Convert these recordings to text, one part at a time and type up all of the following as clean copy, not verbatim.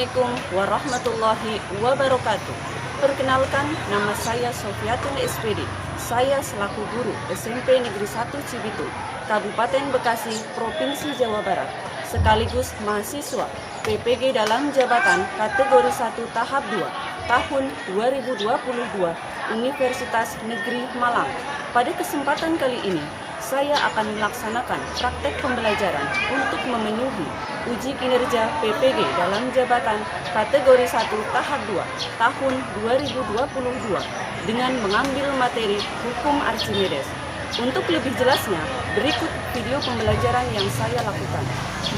Assalamualaikum warahmatullahi wabarakatuh. Perkenalkan, nama saya Sofiatul SPD. Saya selaku guru SMP Negeri 1 Cibitung, Kabupaten Bekasi, Provinsi Jawa Barat, sekaligus mahasiswa PPG dalam jabatan kategori 1 tahap 2 tahun 2022 Universitas Negeri Malang. Pada kesempatan kali ini, saya akan melaksanakan praktek pembelajaran untuk memenuhi uji kinerja PPG dalam jabatan kategori 1 tahap 2 tahun 2022 dengan mengambil materi hukum Archimedes. Untuk lebih jelasnya, berikut video pembelajaran yang saya lakukan.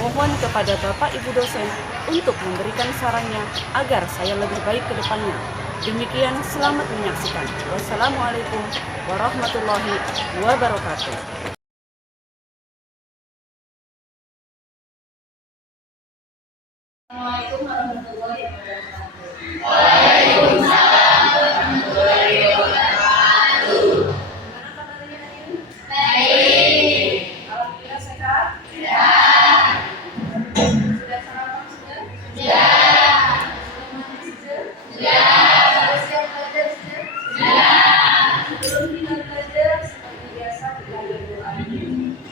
Mohon kepada Bapak Ibu dosen untuk memberikan sarannya agar saya lebih baik ke depannya. Demikian, selamat menyaksikan. Wassalamualaikum warahmatullahi wabarakatuh. Assalamualaikum warahmatullahi wabarakatuh. Waalaikumsalam warahmatullahi wabarakatuh. Gimana kabarnya hari ini? Baik. Alhamdulillah sehat? Sehat. Sudah sarapan sudah? Sudah. Sudah mandi sudah? Sudah. Sudah siap belajar sudah? Sudah. Sebelum kita belajar, seperti biasa kita berdoa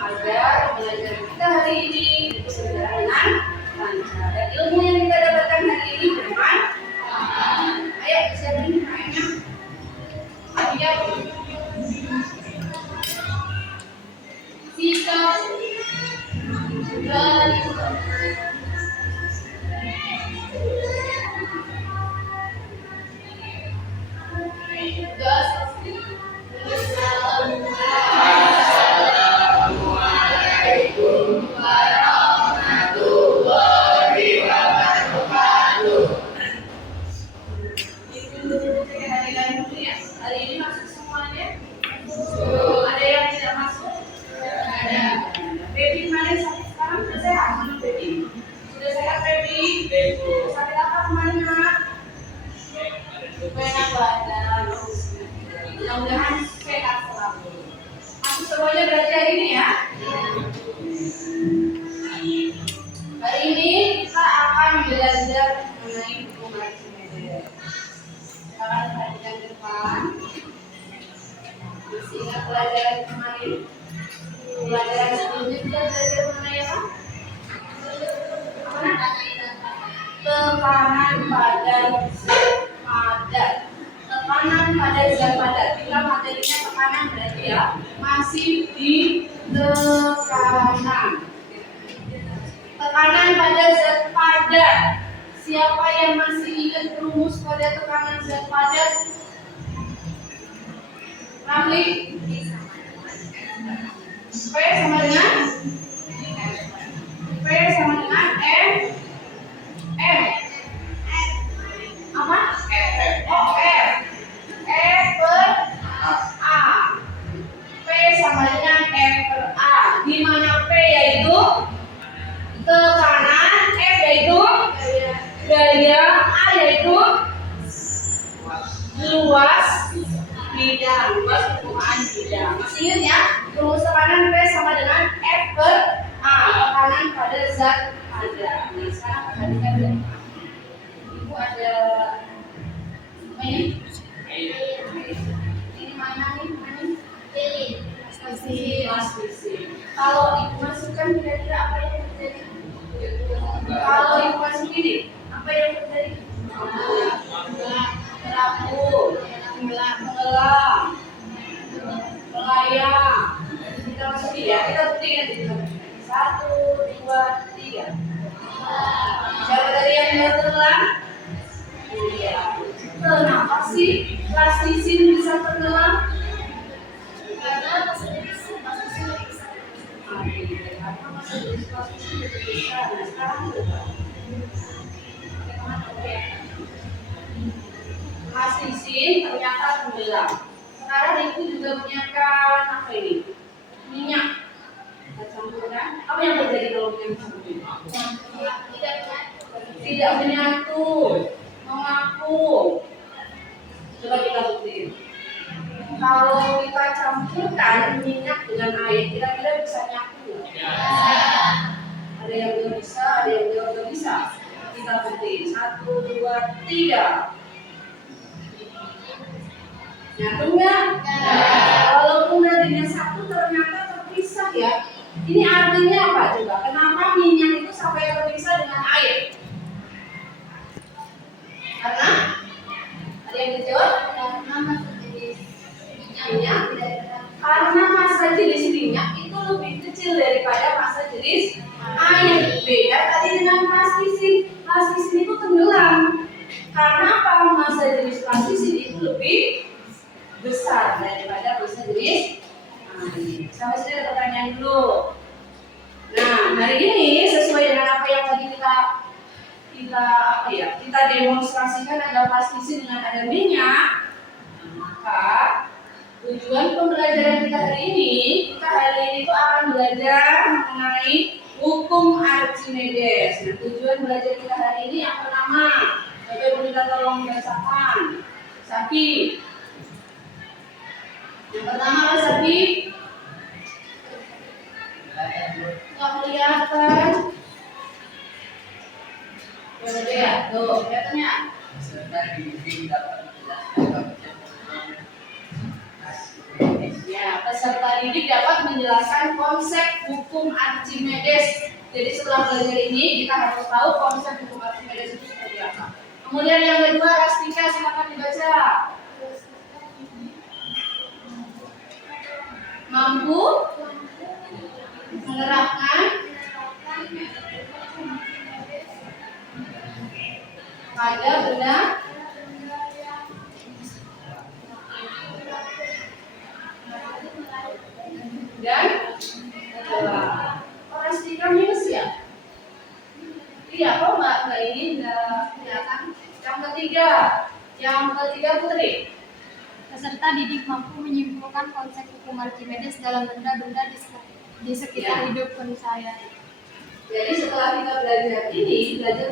agar belajar kita hari ini bisa berjalan dengan lancar. Dan ilmu yang kita dapatkan hari ini bermanfaat. Ayo siapin mainnya. Ayo. Sikap dan Assalamualaikum warahmatullahi wabarakatuh. Hari ini masuk semuanya? Ada yang tidak masuk? Ada. Baby mana sakit sekarang? Sudah sehat? Mana baby? Sudah sehat baby? Sakit apa kemarin nak? Enak badan. Mudah-mudahan sehat selalu. Aku semuanya belajar hari ini ya. Hari ini kita akan belajar mengenai hukum Archimedes. Sekarang perhatikan ke depan. Masih ingat pelajaran kemarin? Pelajaran sebelumnya kita belajar mengenai apa? Tekanan pada zat padat. Tekanan pada zat padat. Kita materinya tekanan berarti ya masih di tekanan. Tekanan pada zat padat. Siapa yang masih ingat rumus pada tekanan zat padat? Ramli? P sama dengan P sama dengan M. Apa? Oh, F. F per A. P sama dengan F per A. Di mana P yaitu tekanan, F yaitu gaya, A yaitu luas bidang, luas permukaan bidang. Masih ingat ya? Rumus tekanan P sama dengan F per A. Tekanan pada zat padat. Nah, sekarang perhatikan dulu. Ibu ada apa ini? Ini mana nih? Mana? Plastik. Kalau ibu masukkan kira-kira apa yang terjadi? Kalau ibu masuk ini, apa yang terjadi? Terapung, tenggelam, melayang. Kita masukin ya, kita buktikan dulu. 1, 2, 3. Siapa tadi yang tenggelam? Iya. Kenapa sih plastisin bisa tenggelam? Karena masuk plastisin ternyata tenggelam. Sekarang itu juga menyiapkan apa ini? Minyak. Kita campurkan. Apa yang terjadi kalau minyak campur? Tidak menyatu, mengapung. Coba kita buktiin. Kalau kita campurkan minyak dengan air, kira-kira bisa nyatu? Ya. Ada yang belum bisa, ada yang belum bisa. Kita penting. 1, 2, 3. Nyatu nggak? Walaupun nadinya satu ternyata terpisah ya. Ini artinya apa coba? Kenapa minyak itu sampai terpisah dengan air? Karena ada yang dijawab? Karena massa jenis minyak itu lebih kecil daripada massa jenis air. Beda tadi dengan plastisin. Plastisin itu tenggelam. Karena apa? Massa jenis plastisin itu lebih besar daripada massa jenis air. Sampai sini ada pertanyaan dulu. Nah, hari ini sesuai dengan apa yang tadi kita demonstrasikan ada plastisin dengan ada minyak. Maka tujuan pembelajaran kita hari ini itu akan belajar mengenai hukum Archimedes. Nah, tujuan belajar kita hari ini yang pertama, Bapak Ibu tolong bacakan. Saki. Yang pertama apa Saki? Nggak kelihatan. Coba ya, tuh kelihatannya. Ya, peserta didik dapat menjelaskan konsep hukum Archimedes. Jadi setelah belajar ini kita harus tahu konsep hukum Archimedes itu seperti apa. Kemudian yang kedua, Rastika silakan dibaca. Mampu menerapkan pada benda dan orang stiker minus ya? Iya, kok mbak ini udah kelihatan. Yang ketiga Putri. Peserta didik mampu menyimpulkan konsep hukum Archimedes dalam benda-benda di sekitar hidup saya. Jadi setelah kita belajar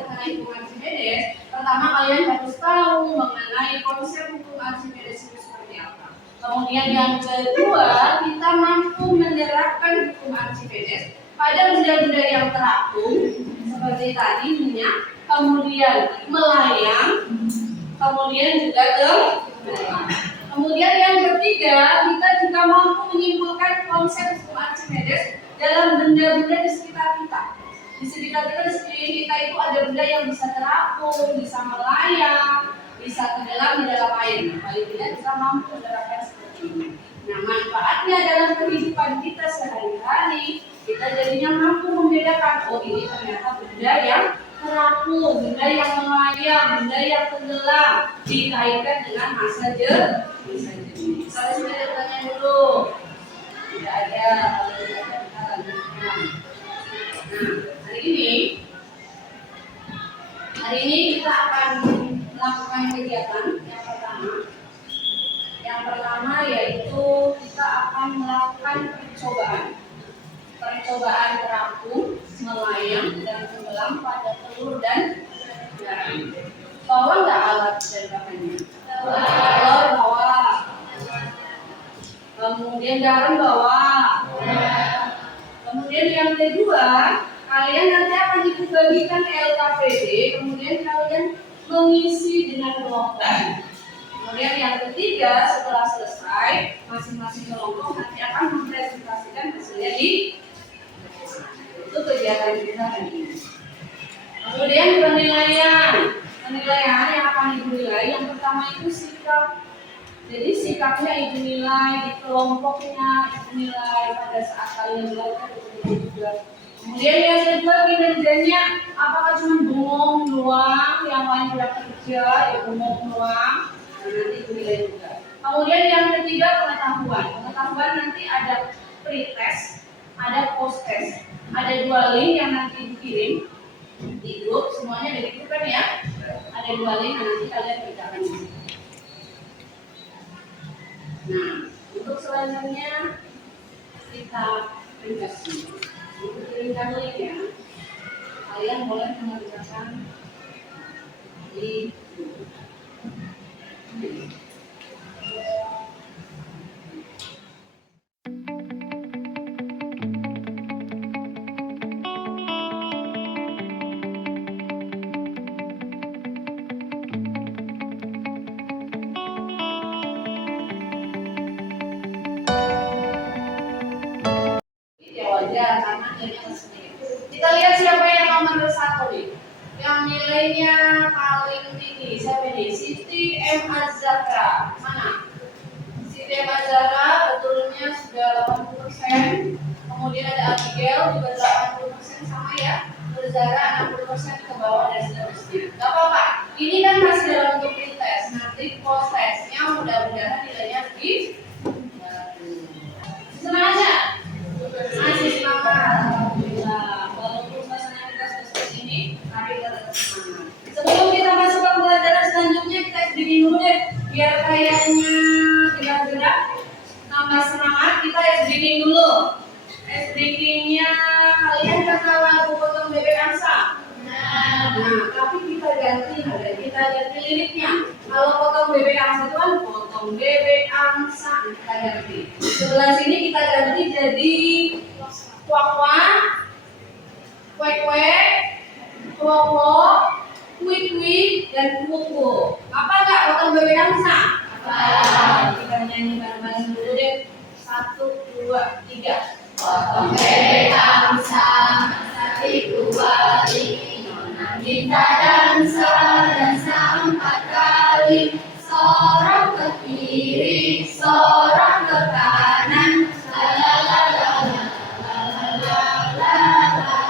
mengenai hukum Archimedes, pertama kalian harus tahu mengenai konsep hukum Archimedes itu seperti apa. Kemudian yang kedua, kita mampu menerapkan hukum Archimedes pada benda-benda yang terapung seperti tadi minyak, kemudian melayang, kemudian juga tenggelam. Kemudian yang ketiga, kita juga mampu menyimpulkan konsep hukum Archimedes dalam benda-benda di sekitar kita. Di sekitar kita, di sekeliling kita itu ada benda yang bisa terapung, bisa melayang, bisa tenggelam di dalam air. Paling tidak kita mampu menerapkan seperti ini. Nah, manfaatnya dalam kehidupan kita sehari-hari, kita jadinya mampu membedakan, oh ini ternyata benda yang terapung, benda yang melayang, benda yang tenggelam, dikaitkan dengan massa jenis. Saya sudah bertanya dulu. Tidak ada, kalau tidak ada kita lanjutkan. Nah, hari ini kita akan melakukan kegiatan yang pertama yaitu kita akan melakukan percobaan terapung, melayang dan tenggelam pada telur dan garam. Bawa nggak alat dan bahannya? Bawa. Kemudian garam bawa. Kemudian yang kedua, kalian nanti akan dibagikan LKPD, kemudian kalian mengisi dengan kelompok. Kemudian yang ketiga, setelah selesai, masing-masing kelompok nanti akan mempresentasikan hasilnya di itu kegiatan kita hari ini. Kemudian penilaian yang akan ibu nilai, yang pertama itu sikap. Jadi sikapnya ibu nilai, di kelompoknya ibu nilai pada saat kalian belajar itu juga. Kemudian yang kedua kinerjanya, apakah cuma bengong doang, yang lain tidak kerja, ya bengong doang, nanti ibu nilai juga. Kemudian yang ketiga pengetahuan nanti ada pretest, ada post test, ada 2 link yang nanti dikirim di grup, semuanya ada di grup kan ya? Ada 2 link yang nanti kalian kerjakan. Nah, untuk selanjutnya kita ringkaskan. Untuk ringkas linknya, kalian boleh mengerjakan di Azhara. Mana? Siti Azhara betulnya sudah 80%. Kemudian ada Abigail juga 80% sama ya. Zara 60% ke bawah dan seterusnya. Gak apa-apa. Ini kan masih dalam bentuk pretest. Nanti post testnya mudah-mudahan nilainya lebih bagus. Senang aja? Masih semangat. Alhamdulillah. Walaupun suasana kita seperti ini, tapi kita tetap semangat. Sebelum kita masuk ke pelajaran selanjutnya, kita bikin dulu deh. Biar kayaknya gerak-gerak, tambah semangat, kita bikin dulu. SBK-nya kalian kenal lagu Potong Bebek Angsa? Nah, tapi kita ganti liriknya. Kalau Potong Bebek Angsa itu kan Potong Bebek Angsa, kita ganti. Sebelah sini kita ganti jadi kuak-kuak, kuek-kuek, klok-klok, kuik-kuik, dan kuku. Apa enggak Potong Bebek Angsa? Apa? Kita nyanyi bareng-bareng dulu deh. 1, 2, 3. Potong bebek angsa, satu wali, nona minta dansa 4 kali, sorong ke kiri, sorong ke kanan, la la la la la la la la la.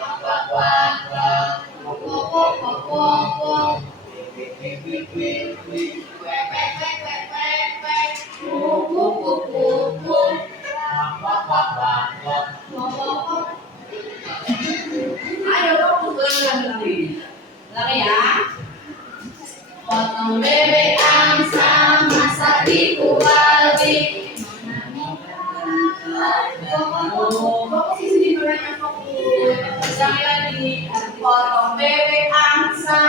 Wak wak wak wak, wak wak wak wak wak wak, wik wik wik wik wik, wek wek wek wek wek wek, wuk wuk wuk wuk wuk. Ayo dong, ulang ya. Potong bebek angsa, masak di kuali. Fokus di sini banyak fokus. Jangan lagi. Potong bebek angsa.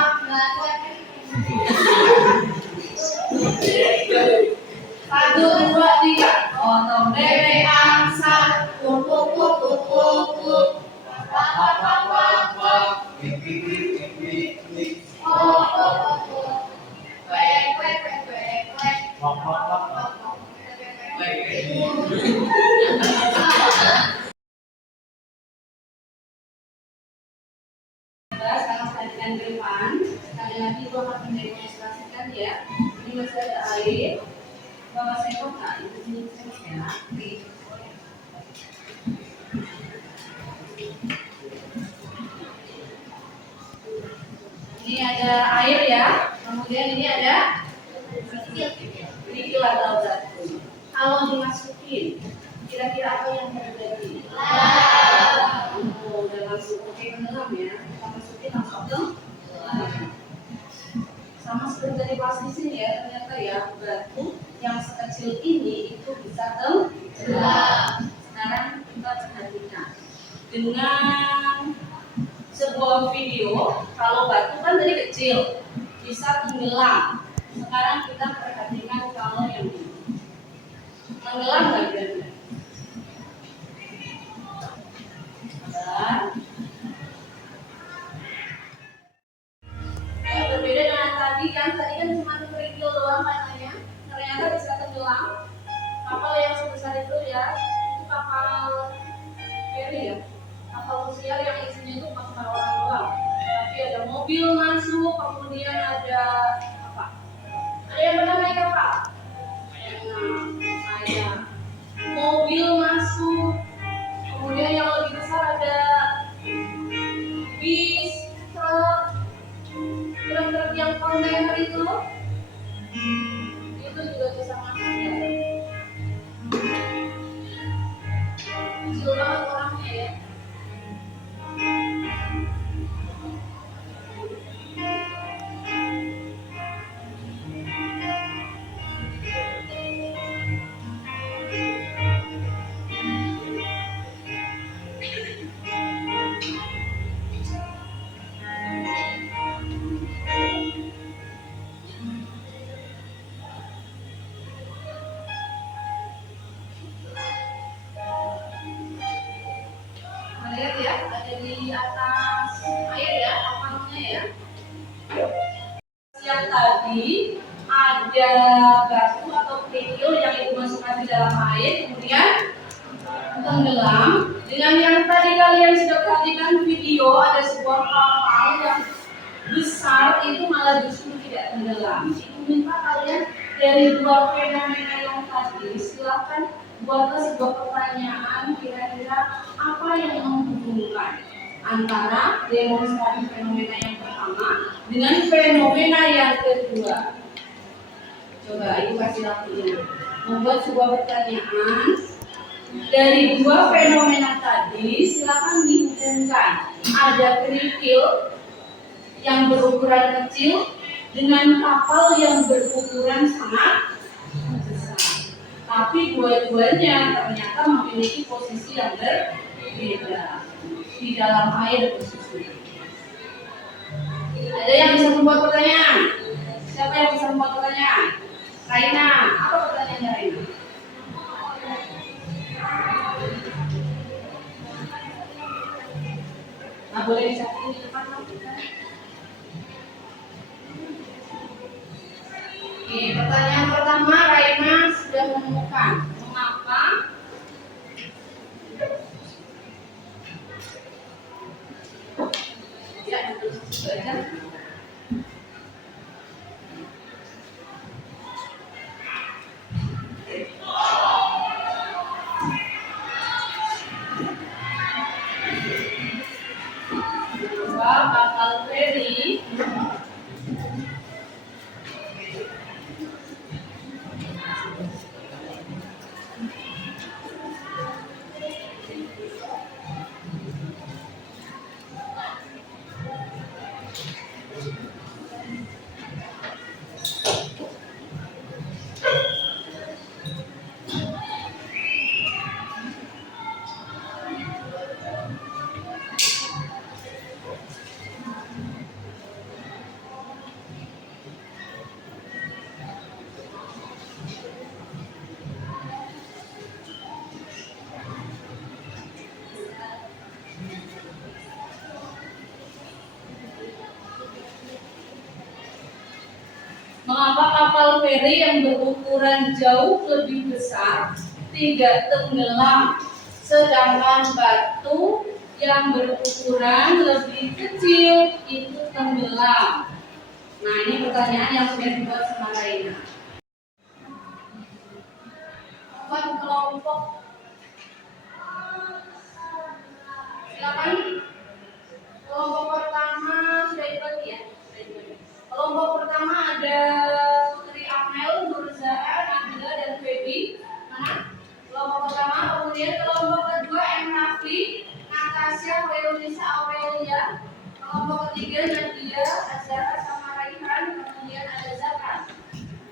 1, 2, 3. Potong bebek angsa, kuku kuku kuku, wak wak wak wak wak, wik wik wik wik wik wik, oh oh oh oh, wek wek wek wek wek, wak wak wak wak wak, wek wek. Sekarang perhatikan ke depan. Sekali lagi gua akan mendemonstrasikan ya. Ini masih ada air. Bawa sendok nggak? Ini sendok ya. Ini ada air ya. Kemudian ini ada kerikil atau batu. Kalau dimasukin, kira-kira apa yang terjadi? Oh, udah langsung oke tenggelam ya. Kita masukin langsung tenggelam. Sama seperti tadi pas di sini ya, ternyata ya batu yang sekecil ini itu bisa tenggelam. Sekarang kita perhatikan dengan sebuah video, kalau batu kan tadi kecil bisa tenggelam. Sekarang kita perhatikan kalau yang ini tenggelam nggak kira-kira? Berbeda dengan tadi kan cuma kerikil doang katanya, ternyata bisa tenggelam. Kapal yang sebesar itu ya, itu kapal feri ya, kapal pesiar yang isinya itu cuma orang doang. Tapi ada mobil masuk, kemudian ada apa? Ada yang pernah naik kapal? Saya. Mobil masuk, kemudian yang lebih besar ada bis, truk yang kontainer itu juga bisa masuk ya. Kecil banget orangnya ya. Lihat ya, ada di atas air ya, kapalnya ya. Yang tadi ada batu atau kerikil yang itu masukkan di dalam air, kemudian tenggelam. Dengan yang tadi kalian sudah perhatikan video, ada sebuah kapal yang besar itu malah justru tidak tenggelam. Ibu minta kalian dari dua fenomena yang tadi silakan buatlah sebuah pertanyaan kira-kira apa yang menghubungkan antara demonstrasi fenomena yang pertama dengan fenomena yang kedua. Coba ibu kasih waktu dulu. Membuat sebuah pertanyaan dari dua fenomena tadi, silakan dihubungkan. Ada kerikil yang berukuran kecil dengan kapal yang berukuran sangat besar. Tapi dua-duanya ternyata memiliki posisi yang berbeda di dalam air posisinya. Ada yang bisa membuat pertanyaan? Siapa yang bisa membuat pertanyaan? Raina, apa pertanyaannya Raina? Nah, boleh dicatat di depan kita. Oke, pertanyaan pertama Raina sudah menemukan mengapa ya itu saja. Bakal Ferry mengapa kapal feri yang berukuran jauh lebih besar tidak tenggelam, sedangkan batu yang berukuran lebih kecil itu tenggelam? Nah, ini pertanyaan yang sudah dibuat sama Raina. Buat kelompok, silakan. Kelompok pertama sudah dibagi ya? Kelompok pertama ada Putri Amel, Nurzaan, Nabila, dan Feby. Mana? Kelompok pertama. Kemudian kelompok kedua M. Rafli, Natasha, Veronisa, Aurelia. Kelompok ketiga Nadia, Azhara, sama Raihan. Kemudian ada Zaka.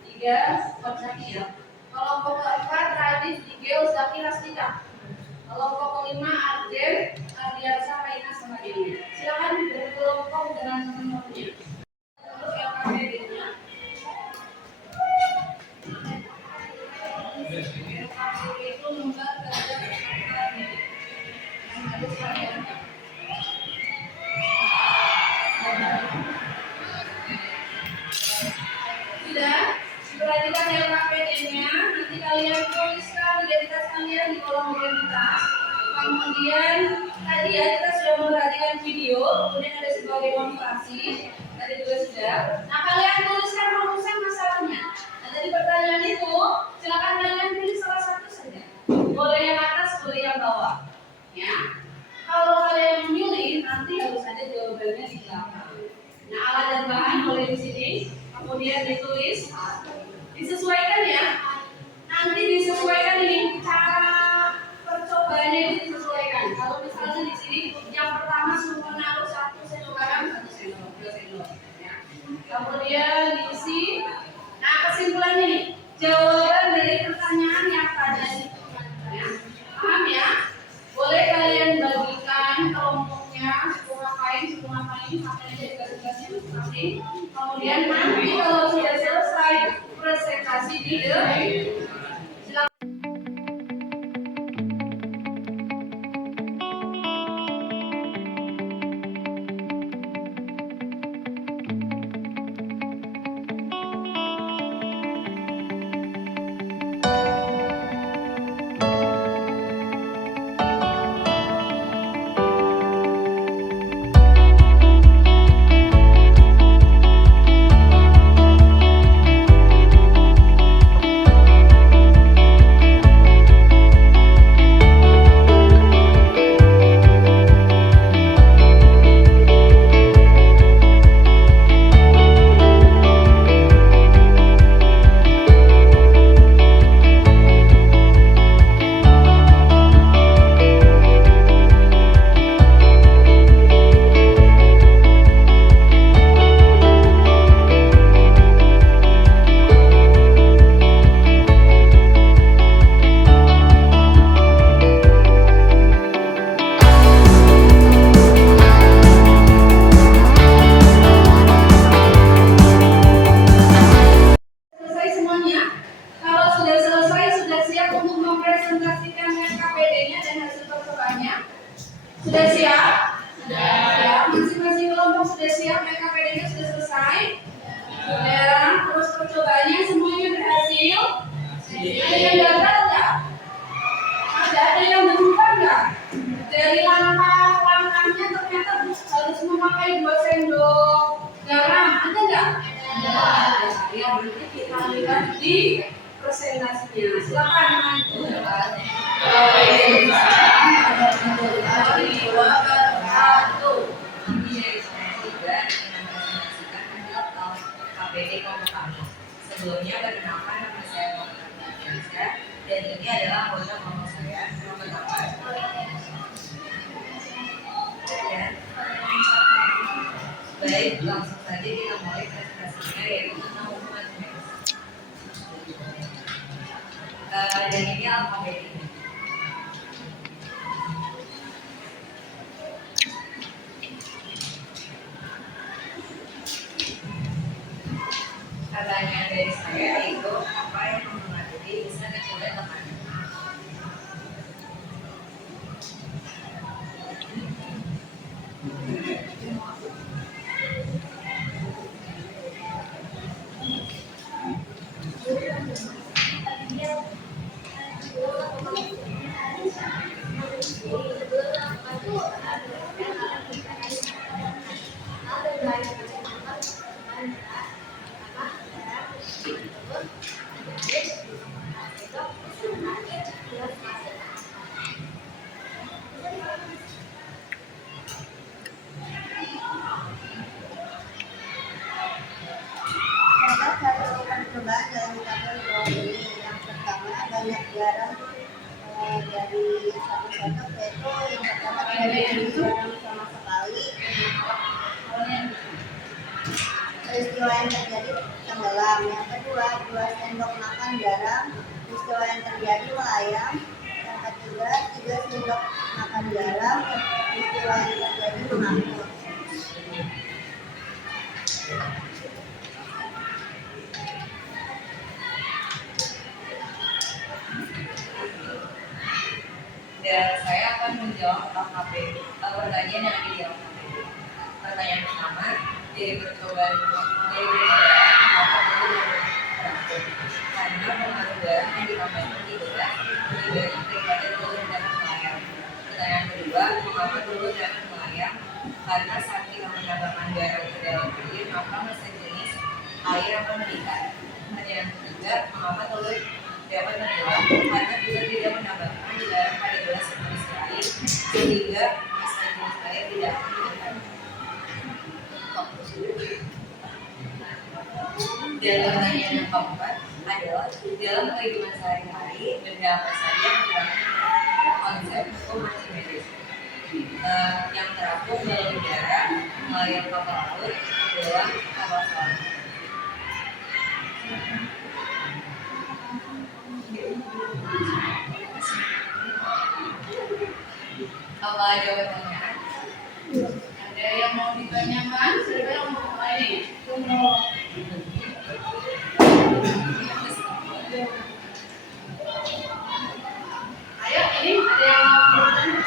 3 Zaki ya. Kelompok keempat Radit, Digel, Zaki, Rastika. Kelompok kelima Arden, Ardiansa, Raina, sama Dewi. Silakan berkelompok dengan teman-temannya. Sudah, perhatikan LKPD-nya. Nanti kalian tuliskan identitas kalian di kolom identitas. Kemudian tadi ya kita sudah memperhatikan video, kemudian ada sebuah demonstrasi. Tadi juga sudah. Nah, kalian tuliskan rumusan masalahnya. Nah, tadi pertanyaan itu, silakan kalian pilih salah satu saja. Boleh yang atas, boleh yang bawah. Ya. Kalau kalian memilih, nanti harus ada jawabannya di belakang. Nah, alat dan bahan boleh di sini, kemudian ditulis, disesuaikan ya. Nanti disesuaikan ini cara percobaannya itu disesuaikan. Kalau misalnya di sini yang pertama suruh menaruh 1 sendok garam, 1 sendok, 2 sendok. Ya. Kemudian diisi. Nah, kesimpulannya nih, jawaban dari pertanyaan yang tadi. Ya. Paham ya? Boleh kalian bagikan kelompoknya, suruh ngapain sampai aja tugas-tugasnya masing-masing. Kemudian nanti kalau sudah selesai presentasi di Ada yang gagal nggak? Ada yang berubah nggak? Dari langkahnya ternyata harus memakai 2 sendok garam, ada nggak? Ada. Ya berarti kita lihat di presentasinya. Silakan maju. Waalaikumsalam wabarakatuh. Ini dari saya juga ingin mempresentasikan hasil KBD kelompok kami. Sebelumnya perkenalkan nama saya Muhammad Indonesia dan ini adalah anggota kelompok saya nomor 8. Dan baik, langsung saja kita mulai presentasinya yaitu tentang hubungan medis. Dan ini alfabet. Pertanyaan dari saya itu apa yang mempengaruhi bisa dicoba teman. Terdapat satu percobaan dalam tabel bawah ini. Yang pertama, banyak garam dari satu sendok, yaitu yang pertama tidak ada garam sama sekali. Peristiwa yang terjadi tenggelam. Yang kedua, 2 sendok makan garam. Peristiwa yang terjadi melayang. Yang ketiga, 3 sendok makan garam. Peristiwa yang terjadi mengangkut. Dan saya akan menjawab KBD. Pertanyaan yang dijawab KBD. Pertanyaan pertama, dari percobaan mengapa perlu teratur? Karena pengaruh garam yang ditambahkan di beras lebih banyak daripada telur dan melayang. Pertanyaan kedua, mengapa telur dan melayang? Karena saat kita menambahkan garam ke dalam air, maka mesin jenis air akan meningkat. Pertanyaan ketiga, mengapa telur dapat tenggelam? Karena kita tidak menambahkan garam pada gelas yang berisi air, sehingga mesin jenis air tidak akan meningkat. Dan pertanyaan yang keempat adalah dalam kehidupan sehari-hari benda apa saja yang menggunakan konsep hukum Archimedes yang terapung dalam udara, melayang kapal laut, tenggelam kapal selam. Apa ada pertanyaan? Ada yang mau ditanyakan? Siapa yang mau mulai? Tunggu. Ayo, ini ada yang mau bertanya?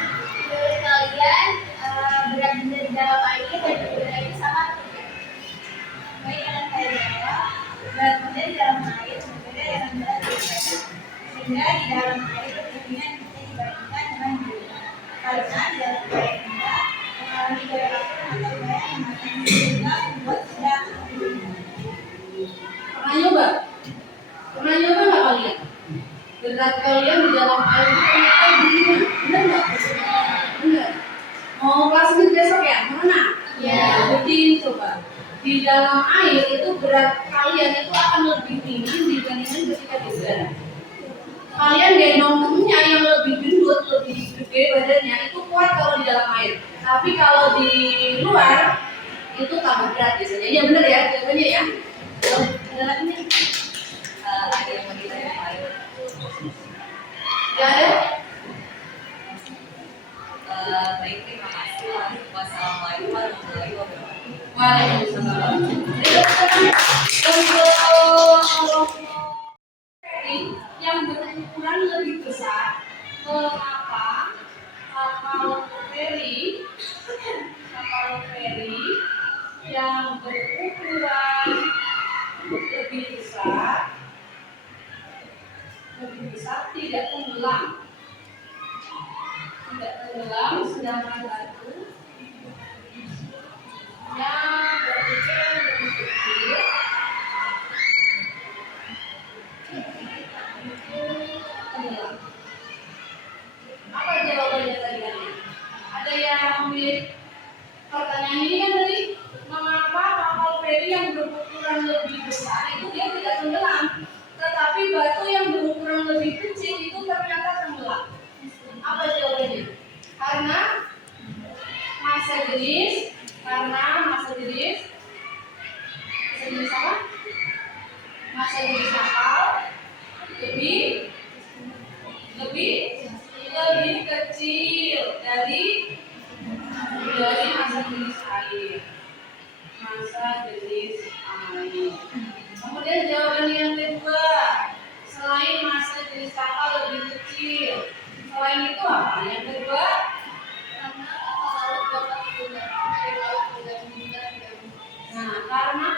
Menurut kalian berat benda di dalam air dan udara itu sama atau tidak? Baik, akan saya jawab. Berat benda di dalam air berbeda dengan berat di udara. Sehingga di dalam air ketinggian bisa dibandingkan dengan di udara. Karena di dalam air benda mengalami gerakan atau gaya yang sehingga membuat benda Pernah nyoba? Pernah nyoba nggak kalian? Berat kalian di dalam air itu ternyata begini. Benar nggak? Benar. Mau kelas besok ya? Mana? Ya. Jadi coba. Di dalam air itu berat kalian itu akan lebih tinggi dibandingkan ketika di udara. Kalian gendong temennya yang lebih gendut, lebih gede badannya itu kuat kalau di dalam air. Tapi kalau di luar itu tambah berat biasanya. Ya benar ya, jawabannya ya. Ada lagi nih? Ada yang mau ditanya ayo. Gak ada? Baik, terima kasih. Wassalamualaikum warahmatullahi wabarakatuh. Waalaikumsalam. Untuk yang berukuran lebih besar, mengapa kapal feri yang berukuran lebih besar tidak tenggelam. Tidak tenggelam, sedangkan batu yang berpikir lebih kecil tenggelam. Apa jawabannya tadi? Ada yang memilih pertanyaan ini kan tadi, mengapa kapal feri yang berukuran lebih besar itu dia tidak tenggelam, tetapi batu yang berukuran lebih kecil itu ternyata tenggelam? Apa jawabannya? Karena massa jenis apa? Massa jenis kapal lebih kecil dari massa jenis air. Kemudian jawaban yang kedua, selain massa jenis kapal lebih kecil, selain itu apa? Yang kedua, karena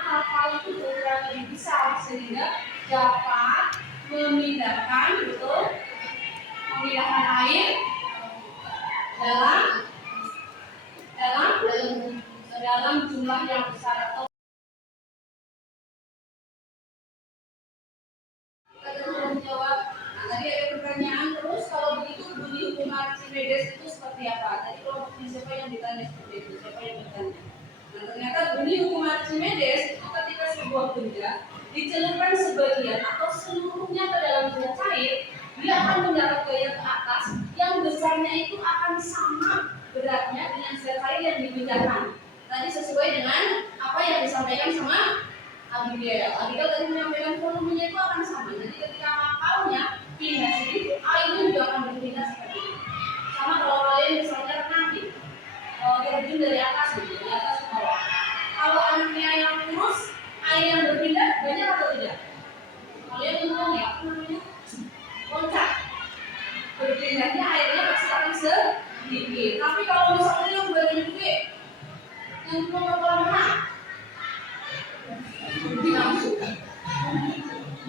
kapal itu berukuran lebih besar sehingga dapat memindahkan air dalam jumlah yang besar. Atau kita belum jawab. Tadi ada pertanyaan terus, kalau begitu bunyi hukum Archimedes itu seperti apa? Tadi kelompok siapa yang ditanya seperti itu? Siapa yang bertanya? Nah, ternyata bunyi hukum Archimedes itu ketika sebuah benda dicelupkan sebagian atau seluruhnya ke dalam benda cair, dia akan mendapat gaya ke atas yang besarnya itu akan sama beratnya dengan sel cair yang dipindahkan. Tadi sesuai dengan apa yang disampaikan sama Abigail. Abigail tadi menyampaikan volumenya itu akan sama. Jadi ketika kapalnya pindah sedikit, airnya juga akan berpindah seperti itu. Sama kalau kalian misalnya renang, terjun dari atas ke bawah. Kalau anaknya yang lurus, air yang berpindah banyak atau tidak? Kalian ngomong ya, apa namanya? Loncat. Berpindahnya airnya pasti akan sedikit. Tapi kalau misalnya yang badannya gede, yang cuma kolam renang,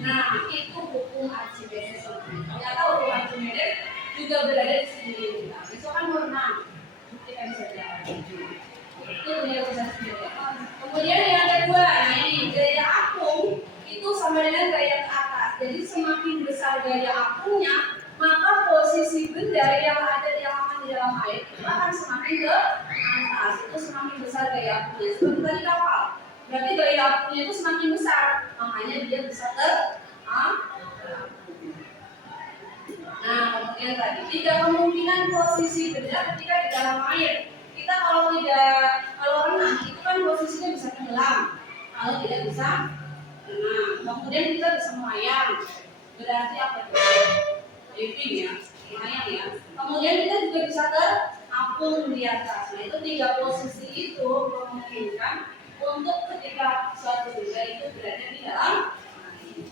nah itu hukum Archimedes. Ternyata hukum Archimedes juga berada di sini. Besok kan mau renang, buktikan saja. Itu dia bisa sendiri. Kemudian yang kedua, ini gaya apung itu sama dengan gaya ke atas. Jadi semakin besar gaya apungnya, maka posisi benda yang ada di dalam air itu akan semakin ke atas. Itu semakin besar gaya apungnya. Seperti tadi kapal, berarti gaya apungnya itu semakin besar, makanya dia bisa Nah, kemudian tadi tiga kemungkinan posisi benda ketika di dalam air. Kita kalau renang itu kan posisinya bisa tenggelam, kalau tidak bisa renang. Kemudian kita bisa melayang, berarti apa itu? Diving ya, melayang ya. Kemudian kita juga bisa terapung di atas. Nah, itu tiga posisi itu memungkinkan untuk ketika suatu benda itu berada di dalam air.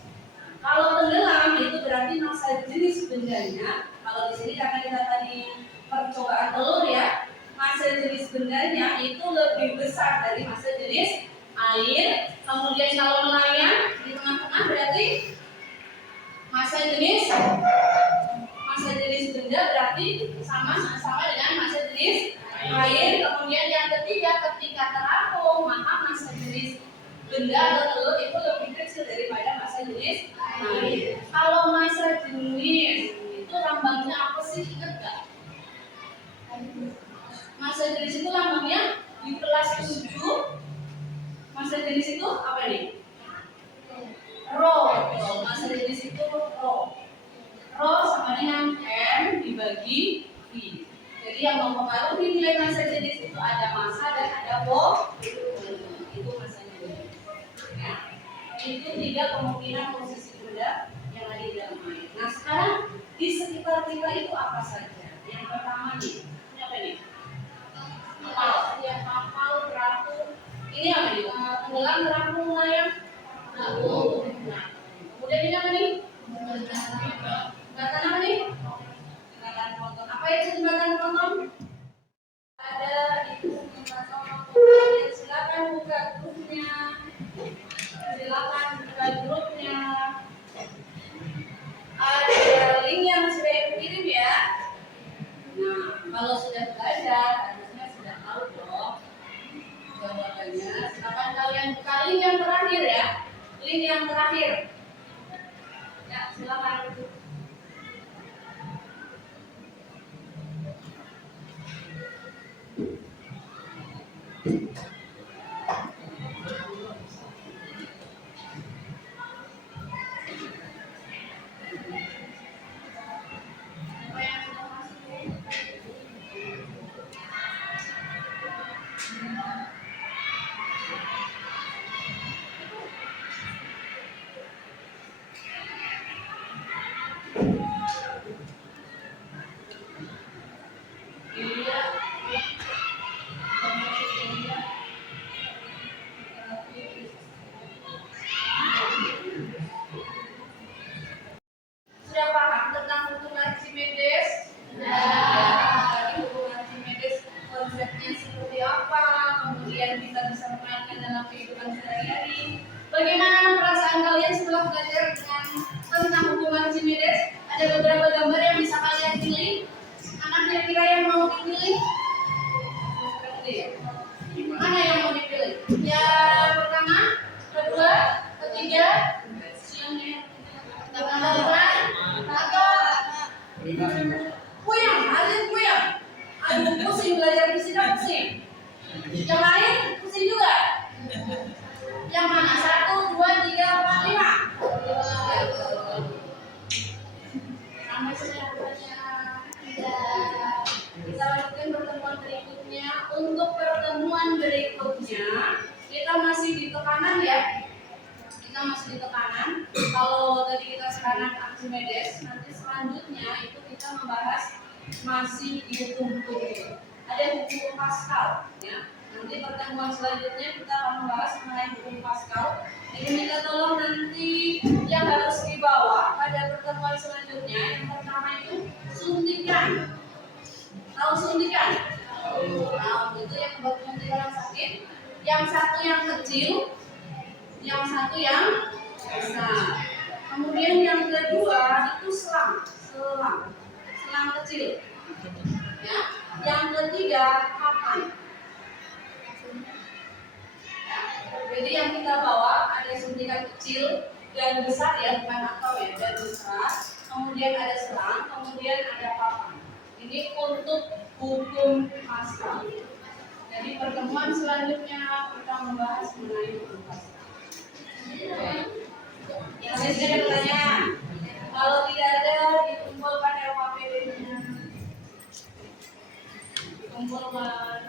Kalau tenggelam itu berarti massa jenis bendanya. Kalau di sini karena kita tadi percobaan telur ya, massa jenis bendanya itu lebih besar dari massa jenis air. Kemudian kalau melayang di tengah-tengah berarti massa jenis benda berarti sama dengan massa jenis air. Kemudian yang ketiga, ketika terapung maka massa jenis benda atau telur itu lebih kecil daripada massa jenis air. Kalau massa jenis itu lambangnya apa sih, ingat gak? Massa jenis itu lambangnya di kelas 7. Massa jenis itu apa nih? Rho. Massa jenis itu rho. Rho sama dengan M dibagi V. Jadi yang mempengaruhi nilai massa jenis itu ada massa dan ada volume. Itu massa jenis. Ya. Itu tiga kemungkinan posisi benda yang ada di dalam air. Nah, sekarang di sekitar kita itu apa saja? Yang pertama nih, ini apa nih? Kapal, perahu. Ini apa nih? Tenggelam, terapung, melayang. Kemudian ini apa nih? Jembatan apa nih? Jembatan ponton. Apa itu jembatan ponton? Ada itu jembatan ponton. Silakan buka grupnya. Silakan buka grupnya. Ada link yang terakhir. Ya, silakan. Siapa yang sudah masuk? Iya. Sudah paham tentang hukum Archimedes? Tadi hukum Archimedes konsepnya seperti apa, kemudian kita bisa memainkan dalam kehidupan sehari-hari. Bagaimana perasaan kalian setelah belajar tentang hukum Archimedes? Ada beberapa gambar yang bisa kalian pilih. Anak kira-kira yang mau dipilih? Mana yang mau dipilih? Yang pertama, kedua, ketiga, keempat, atau puyeng, alit puyeng. Aduh, pusing belajar fisika pusing. Yang lain pusing juga. Yang mana? 1, 2, 3, 4, 5. Sampai sudah kita lanjutkan pertemuan berikutnya. Untuk pertemuan berikutnya kita masih di tekanan ya. Kita masih di tekanan. Kalau tadi kita sekarang Archimedes, nanti selanjutnya itu kita membahas masih di hukum. Ada hukum Pascal ya. Nanti pertemuan selanjutnya kita akan membahas mengenai hukum Pascal. Jadi minta tolong nanti yang harus dibawa pada pertemuan selanjutnya. Yang pertama itu suntikan. Tahu suntikan? Nah, itu yang buat orang sakit. Yang satu yang kecil, yang satu yang besar. Kemudian yang kedua itu selang kecil. Ya. Yang ketiga papan. Jadi yang kita bawa ada suntikan kecil dan besar ya, bukan atau ya, dan besar. Kemudian ada selang, kemudian ada papan. Ini untuk hukum Pascal. Jadi pertemuan selanjutnya kita membahas mengenai hukum Pascal. Yang ada pertanyaan. Kalau tidak ada, dikumpulkan LKPD-nya. Dikumpulkan.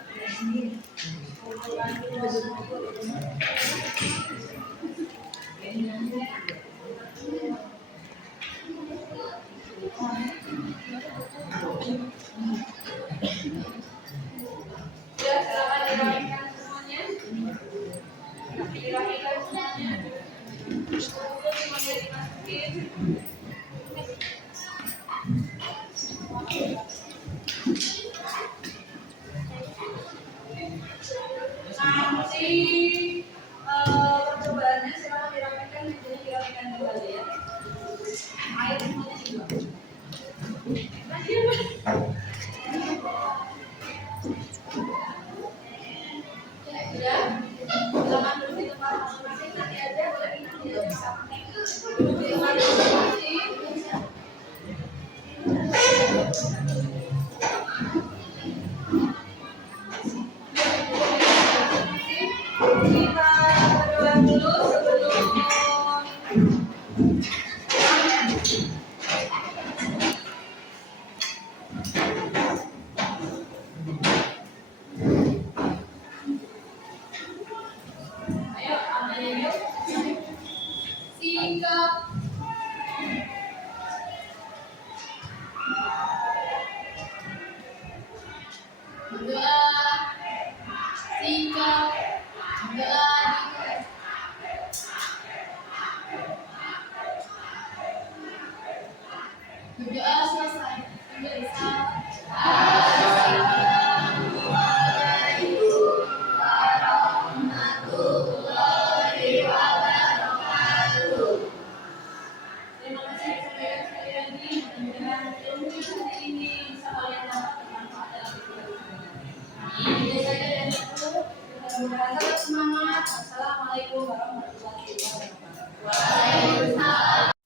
Ya, silakan dirapikan semuanya. Dirapikan semuanya. Untuk semuanya dimasukin. Nanti percobaannya silakan dirapikan, jadi dirapikan kembali ya. Air semuanya juga. Ya, silakan duduk di tempat masing-masing. Nanti aja boleh nanti bisa pakai. Silakan masing-masing. Kita berdoa dulu sebelum ayo ambil yuk. Sikap berdoa, sikap berdoa. Berdoa selesai. Assalamualaikum. Tetap semangat. Assalamualaikum warahmatullahi wabarakatuh.